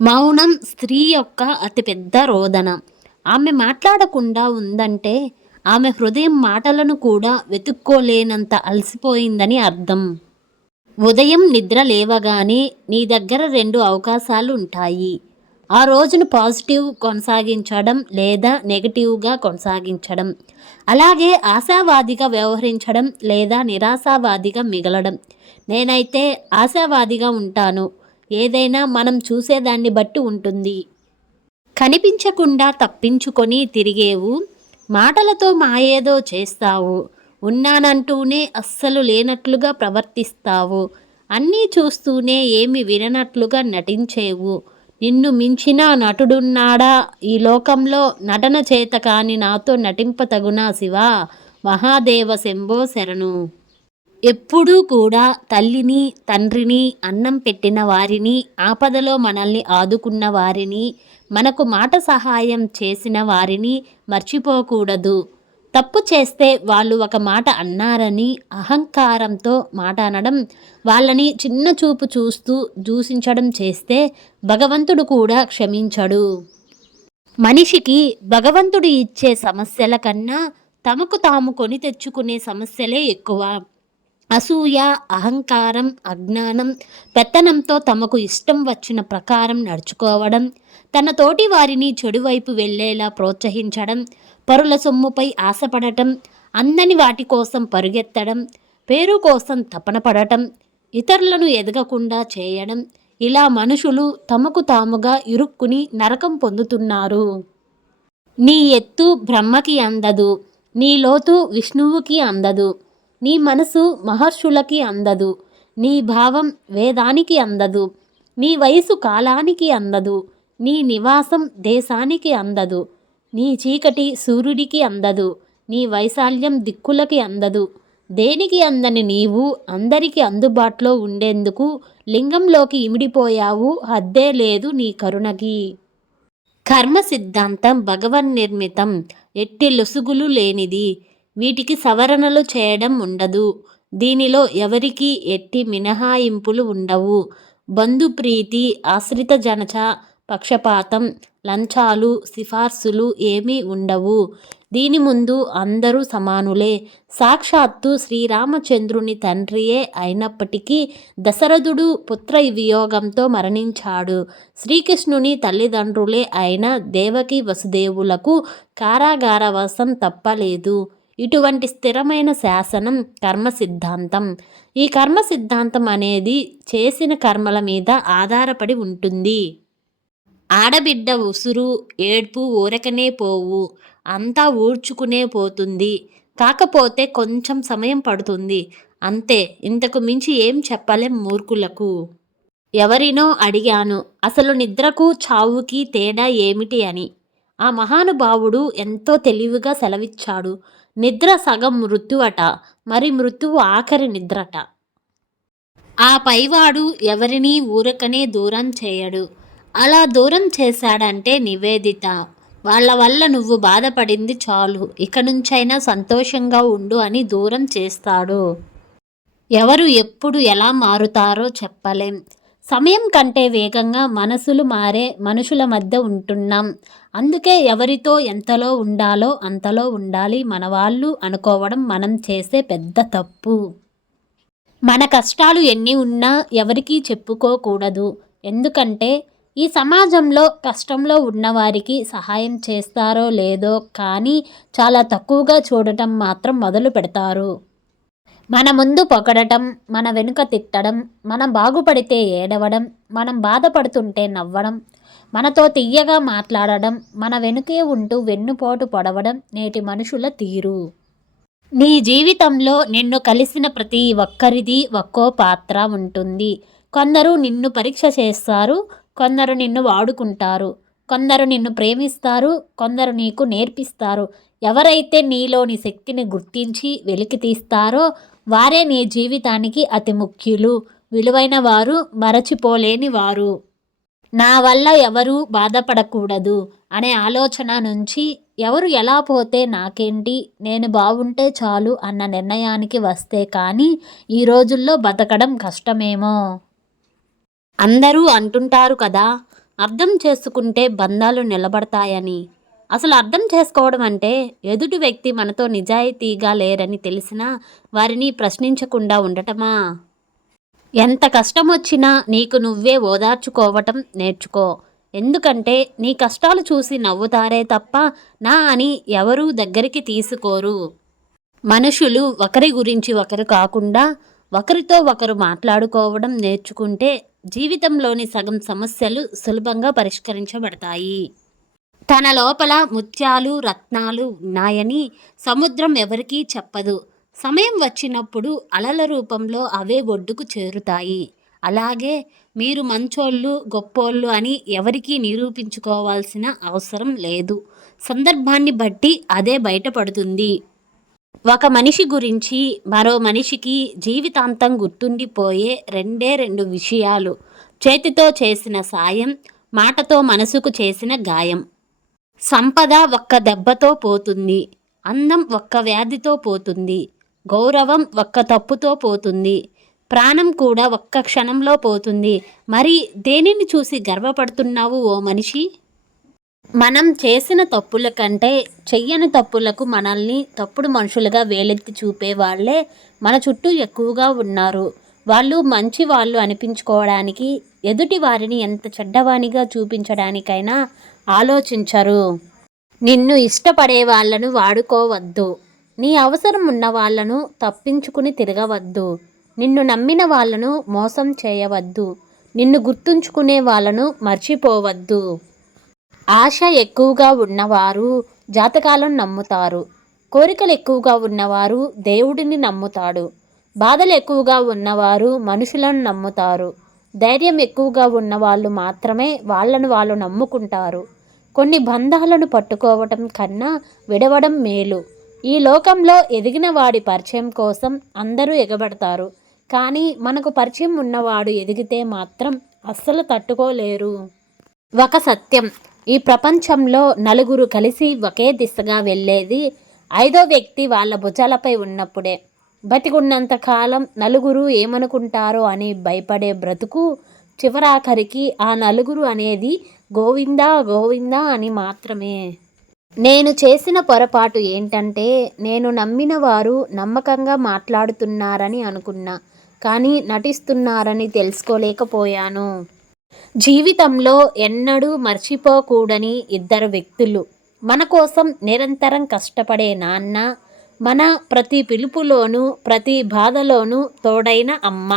మౌనం స్త్రీ యొక్క అతిపెద్ద రోదన. ఆమె మాట్లాడకుండా ఉందంటే ఆమె హృదయం మాటలను కూడా వెతుక్కోలేనంత అలసిపోయిందని అర్థం. ఉదయం నిద్ర లేవగానే నీ దగ్గర రెండు అవకాశాలు ఉంటాయి. ఆ రోజును పాజిటివ్ కొనసాగించడం లేదా నెగటివ్గా కొనసాగించడం. అలాగే ఆశావాదిగా వ్యవహరించడం లేదా నిరాశావాదిగా మిగలడం. నేనైతే ఆశావాదిగా ఉంటాను. ఏదైనా మనం చూసేదాన్ని బట్టి ఉంటుంది. కనిపించకుండా తప్పించుకొని తిరిగేవు. మాటలతో మాయేదో చేస్తావు. ఉన్నానంటూనే అస్సలు లేనట్లుగా ప్రవర్తిస్తావు. అన్నీ చూస్తూనే ఏమి విననట్లుగా నటించేవు. నిన్ను మించిన నటుడున్నాడా? ఈ లోకంలో నటన చేత కాని నాతో నటింపతగునా శివా? మహాదేవ శంభో శరణు. ఎప్పుడూ కూడా తల్లిని తండ్రిని అన్నం పెట్టిన వారిని ఆపదలో మనల్ని ఆదుకున్న వారిని మనకు మాట సహాయం చేసిన వారిని మర్చిపోకూడదు. తప్పు చేస్తే వాళ్ళు ఒక మాట అన్నారని అహంకారంతో మాట అనడం వాళ్ళని చిన్న చూపు చూస్తూ దూషించడం చేస్తే భగవంతుడు కూడా క్షమించడు. మనిషికి భగవంతుడు ఇచ్చే సమస్యల కన్నా తమకు తాము కొని తెచ్చుకునే సమస్యలే ఎక్కువ. అసూయ అహంకారం అజ్ఞానం పెత్తనంతో తమకు ఇష్టం వచ్చిన ప్రకారం నడుచుకోవడం తన తోటి వారిని చెడువైపు వెళ్ళేలా ప్రోత్సహించడం పరుల సొమ్ముపై ఆశపడటం అందని వాటి కోసం పరుగెత్తడం పేరు కోసం తపన పడటం ఇతరులను ఎదగకుండా చేయడం ఇలా మనుషులు తమకు తాముగా ఇరుక్కుని నరకం పొందుతున్నారు. నీ ఎత్తు బ్రహ్మకి అందదు నీ లోతు విష్ణువుకి అందదు నీ మనసు మహర్షులకి అందదు నీ భావం వేదానికి అందదు నీ వయసు కాలానికి అందదు నీ నివాసం దేశానికి అందదు నీ చీకటి సూర్యుడికి అందదు నీ వైశాల్యం దిక్కులకి అందదు. దేనికి అందని నీవు అందరికీ అందుబాటులో ఉండేందుకు లింగంలోకి ఇమిడిపోయావు హద్దే లేదు నీ కరుణకి. కర్మ సిద్ధాంతం భగవన్ నిర్మితం ఎట్టి లొసుగులు లేనిది. వీటికి సవరణలు చేయడం ఉండదు. దీనిలో ఎవరికి ఎట్టి మినహాయింపులు ఉండవు. బంధుప్రీతి ఆశ్రిత జనచ పక్షపాతం లంచాలు సిఫార్సులు ఏమీ ఉండవు. దీని ముందు అందరూ సమానులే. సాక్షాత్తు శ్రీరామచంద్రుని తండ్రియే అయినప్పటికీ దశరథుడు పుత్ర వియోగంతో మరణించాడు. శ్రీకృష్ణుని తల్లిదండ్రులే అయిన దేవకి వసుదేవులకు కారాగారవాసం తప్పలేదు. ఇటువంటి స్థిరమైన శాసనం కర్మ సిద్ధాంతం ఈ కర్మ సిద్ధాంతం అనేది చేసిన కర్మల మీద ఆధారపడి ఉంటుంది. ఆడబిడ్డ ఉసురు ఏడ్పు ఊరకనే పోవు అంతా ఊడ్చుకునే పోతుంది. కాకపోతే కొంచెం సమయం పడుతుంది. అంతే ఇంతకు మించి ఏం చెప్పలేం మూర్ఖులకు. ఎవరినో అడిగాను అసలు నిద్రకు చావుకి తేడా ఏమిటి అని. ఆ మహానుభావుడు ఎంతో తెలివిగా సెలవిచ్చాడు. నిద్ర సగం మృత్యువట మరి మృత్యువు ఆఖరి నిద్రట. ఆ పైవాడు ఎవరినీ ఊరకనే దూరం చేయడు. అలా దూరం చేశాడంటే నివేదిత. వాళ్ళ వల్ల నువ్వు బాధపడింది చాలు. ఇక నుంచైనా సంతోషంగా ఉండు అని దూరం చేస్తాడు. ఎవరు ఎప్పుడు ఎలా మారుతారో చెప్పలేం. సమయం కంటే వేగంగా మనసులు మారే మనుషుల మధ్య ఉంటున్నాం. అందుకే ఎవరితో ఎంతలో ఉండాలో అంతలో ఉండాలి మన వాళ్ళు అనుకోవడం మనం చేసే పెద్ద తప్పు. మన కష్టాలు ఎన్ని ఉన్నా ఎవరికీ చెప్పుకోకూడదు. ఎందుకంటే ఈ సమాజంలో కష్టంలో ఉన్నవారికి సహాయం చేస్తారో లేదో కానీ చాలా తక్కువగా చూడటం మాత్రం మొదలు పెడతారు మన ముందు పొగడటం మన వెనుక తిట్టడం మనం బాగుపడితే ఏడవడం మనం బాధపడుతుంటే నవ్వడం మనతో తీయగా మాట్లాడడం మన వెనుకే ఉంటూ వెన్నుపోటు పొడవడం నేటి మనుషుల తీరు. నీ జీవితంలో నిన్ను కలిసిన ప్రతి ఒక్కరిది ఒక్కో పాత్ర ఉంటుంది. కొందరు నిన్ను పరీక్ష చేస్తారు కొందరు నిన్ను వాడుకుంటారు కొందరు నిన్ను ప్రేమిస్తారు కొందరు నీకు నేర్పిస్తారు. ఎవరైతే నీలోని శక్తిని గుర్తించి వెలికి తీస్తారో వారే నీ జీవితానికి అతి ముఖ్యులు. విలువైన వారు మరచిపోలేని వారు. నా వల్ల ఎవరూ బాధపడకూడదు అనే ఆలోచన నుంచి ఎవరు ఎలా పోతే నాకేంటి? నేను బాగుంటే చాలు అన్న నిర్ణయానికి వస్తే కానీ ఈ రోజుల్లో బతకడం కష్టమేమో. అందరూ అంటుంటారు కదా అర్థం చేసుకుంటే బంధాలు నిలబడతాయని. అసలు అర్థం చేసుకోవడం అంటే ఎదుటి వ్యక్తి మనతో నిజాయితీగా లేరని తెలిసినా వారిని ప్రశ్నించకుండా ఉండటమా? ఎంత కష్టం వచ్చినా నీకు నువ్వే ఓదార్చుకోవటం నేర్చుకో. ఎందుకంటే నీ కష్టాలు చూసి నవ్వుతారే తప్ప నా అని ఎవరూ దగ్గరికి తీసుకోరు. మనుషులు ఒకరి గురించి ఒకరు కాకుండా ఒకరితో ఒకరు మాట్లాడుకోవడం నేర్చుకుంటే జీవితంలోని సగం సమస్యలు సులభంగా పరిష్కరించబడతాయి. తన లోపల ముత్యాలు రత్నాలు ఉన్నాయని సముద్రం ఎవరికీ చెప్పదు. సమయం వచ్చినప్పుడు అలల రూపంలో అవే ఒడ్డుకు చేరుతాయి. అలాగే మీరు మంచోళ్ళు గొప్పోళ్ళు అని ఎవరికీ నిరూపించుకోవాల్సిన అవసరం లేదు. సందర్భాన్ని బట్టి అదే బయటపడుతుంది. ఒక మనిషి గురించి మరో మనిషికి జీవితాంతం గుర్తుండిపోయే రెండే రెండు విషయాలు. చేతితో చేసిన సాయం మాటతో మనసుకు చేసిన గాయం. సంపద ఒక్క దెబ్బతో పోతుంది అందం ఒక్క వ్యాధితో పోతుంది గౌరవం ఒక్క తప్పుతో పోతుంది ప్రాణం కూడా ఒక్క క్షణంలో పోతుంది. మరి దేనిని చూసి గర్వపడుతున్నావు ఓ మనిషి? మనం చేసిన తప్పుల కంటే చెయ్యని తప్పులకు మనల్ని తప్పుడు మనుషులుగా వేలెత్తి చూపే వాళ్ళే మన చుట్టూ ఎక్కువగా ఉన్నారు. వాళ్ళు మంచి వాళ్ళు అనిపించుకోవడానికి ఎదుటి వారిని ఎంత చెడ్డవానిగా చూపించడానికైనా ఆలోచించరు. నిన్ను ఇష్టపడే వాళ్ళను వాడుకోవద్దు. నీ అవసరం ఉన్న వాళ్ళను తప్పించుకుని తిరగవద్దు. నిన్ను నమ్మిన వాళ్ళను మోసం చేయవద్దు. నిన్ను గుర్తుంచుకునే వాళ్ళను మర్చిపోవద్దు. ఆశ ఎక్కువగా ఉన్నవారు జాతకాలను నమ్ముతారు. కోరికలు ఎక్కువగా ఉన్నవారు దేవుడిని నమ్ముతాడు. బాధలు ఎక్కువగా ఉన్నవారు మనుషులను నమ్ముతారు. ధైర్యం ఎక్కువగా ఉన్నవాళ్ళు మాత్రమే వాళ్ళను వాళ్ళు నమ్ముకుంటారు. కొన్ని బంధాలను పట్టుకోవటం కన్నా విడవడం మేలు. ఈ లోకంలో ఎదిగిన వాడి పరిచయం కోసం అందరూ ఎగబడతారు. కానీ మనకు పరిచయం ఉన్నవాడు ఎదిగితే మాత్రం అస్సలు తట్టుకోలేరు. ఒక సత్యం. ఈ ప్రపంచంలో నలుగురు కలిసి ఒకే దిశగా వెళ్ళేది ఐదో వ్యక్తి వాళ్ళ భుజాలపై ఉన్నప్పుడే. బతికున్నంత కాలం నలుగురు ఏమనుకుంటారో అని భయపడే బ్రతుకు చివరాఖరికి ఆ నలుగురు అనేది గోవిందా గోవిందా అని మాత్రమే. నేను చేసిన పొరపాటు ఏంటంటే నేను నమ్మిన వారు నమ్మకంగా మాట్లాడుతున్నారని అనుకున్నా కానీ నటిస్తున్నారని తెలుసుకోలేకపోయాను. జీవితంలో ఎన్నడూ మర్చిపోకూడని ఇద్దరు వ్యక్తులు. మన కోసం నిరంతరం కష్టపడే నాన్న మన ప్రతి పిలుపులోనూ ప్రతి బాధలోనూ తోడైన అమ్మ.